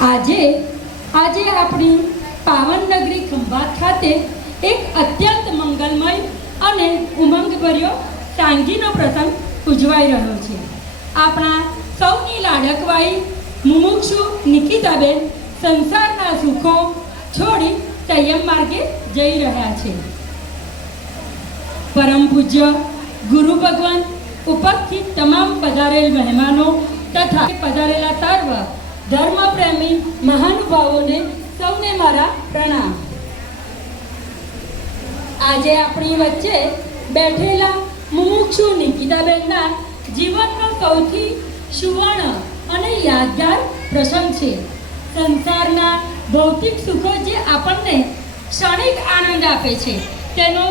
આજે આપણી પાવન નગરી ખંભાત ખાતે એક અત્યંત મંગલમય અને ઉમંગભર્યો સાંગીનો પ્રસંગ ઉજવાઈ રહ્યો છે. આપણા સૌની લાડકવાઈ મુમુક્ષુ નિકિતાબેન સંસારના સુખો છોડી સંયમ માર્ગે જઈ રહ્યા છે. પરમ પૂજ્ય ગુરુ ભગવાન ઉપસ્થિત તમામ પધારેલ મહેમાનો તથા પધારેલા સર્વ ધર્મપ્રેમી મહાનુભાવોને સૌને મારા પ્રણામ. આજે આપણી વચ્ચે બેઠેલા મુમુક્ષુ નિકિતાબેનના જીવનનો સૌથી સુવર્ણ અને યાદગાર પ્રસંગ છે. સંસારના ભૌતિક સુખો જે આપણને ક્ષણિક આનંદ આપે છે તેનો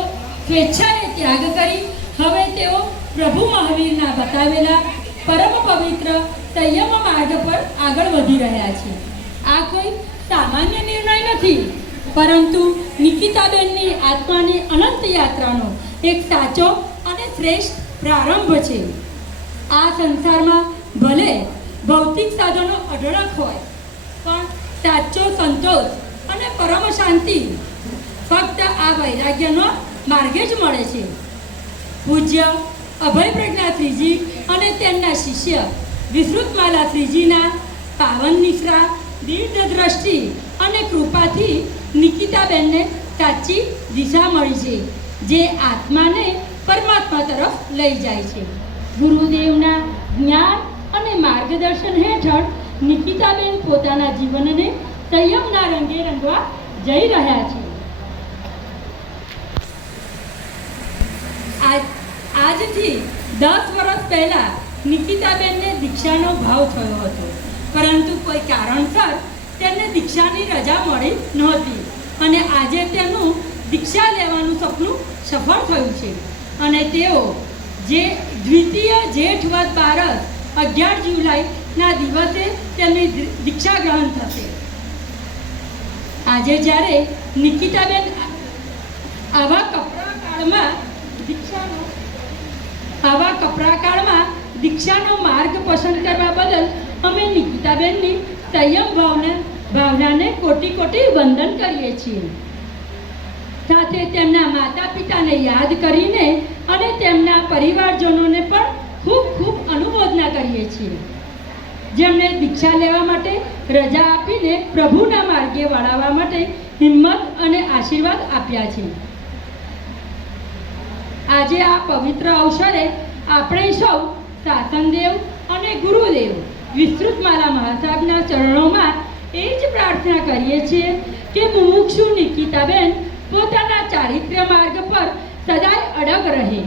સ્વેચ્છાએ ત્યાગ કરી હવે તેઓ પ્રભુ મહાવીરના બતાવેલા પરમ પવિત્ર સંયમ માર્ગ પર આગળ વધી રહ્યા છે. આ કોઈ સામાન્ય નિર્ણય નથી, પરંતુ નિકિતાબેનની આત્માની અનંત યાત્રાનો એક સાચો અને શ્રેષ્ઠ પ્રારંભ છે. આ સંસારમાં ભલે ભૌતિક સાધનો અઢળક હોય, પણ સાચો સંતોષ અને પરમ શાંતિ ફક્ત આ વૈરાગ્યનો માર્ગે જ મળે છે. પૂજ્ય અભય પ્રજ્ઞા શ્રીજી અને તેમના શિષ્ય વિસ્તૃતમાલા શ્રીજીના પાવન નિશ્રા દીર્ઘ દ્રષ્ટિ અને કૃપાથી નિકિતાબેનને સાચી દિશા મળી છે, જે આત્માને પરમાત્મા તરફ લઈ જાય છે. ગુરુદેવના જ્ઞાન અને માર્ગદર્શન હેઠળ નિકિતાબેન પોતાના જીવનને સંયમના રંગે રંગવા જઈ રહ્યા છે. આજથી 10 વર્ષ પહેલા નિકિતાબેનને દીક્ષાનો ભાવ થયો હતો, પરંતુ કોઈ કારણસર તેમને દીક્ષાની રજા મળી નહોતી અને આજે તેમનું દીક્ષા લેવાનું સપનું સફળ થયું છે અને તેઓ જે દ્વિતીય જેઠ વદ બારસ 11 જુલાઈના દિવસે તેમની દીક્ષા ગ્રહણ થશે. આજે જ્યારે નિકિતાબેન આવા કપરા કાળમાં દીક્ષાનો માર્ગ પસંદ કરવા બદલ અમે નિકિતાબેનની સંયમ ભાવનાને કોટી કોટી વંદન કરીએ છીએ. સાથે તેમના માતા પિતાને યાદ કરીને અને તેમના પરિવારજનોને પણ ખૂબ ખૂબ અનુમોદના કરીએ છીએ, જેમણે દીક્ષા લેવા માટે રજા આપીને પ્રભુના માર્ગે વળાવવા માટે હિંમત અને આશીર્વાદ આપ્યા છે. આજે આ પવિત્ર અવસરે આપણે સૌ શાસનદેવ અને ગુરુદેવ વિસ્તૃતમાલા મહાસાહેબના ચરણોમાં એ જ પ્રાર્થના કરીએ છીએ કે મુમુક્ષુ નિકિતાબેન પોતાના ચારિત્ર્ય માર્ગ પર સદાય અડગ રહે,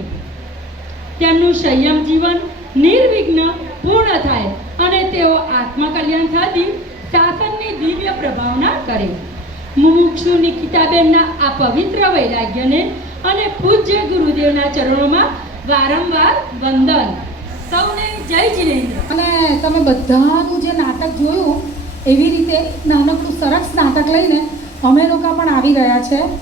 તેમનું સંયમ જીવન નિર્વિઘ્ન પૂર્ણ થાય અને તેઓ આત્મકલ્યાણ સાધી શાસનની દિવ્ય પ્રભાવના કરે. મુમુક્ષુ નિકિતાબેનના આ પવિત્ર વૈરાગ્યને અને પૂજ્ય ગુરુદેવના ચરણોમાં વારંવાર વંદન. સૌને જય જિનેન્દ્ર. અને તમે બધાનું જે નાટક જોયું એવી રીતે નાનકડું સરસ નાટક લઈને અમે લોકો પણ આવી રહ્યા છે.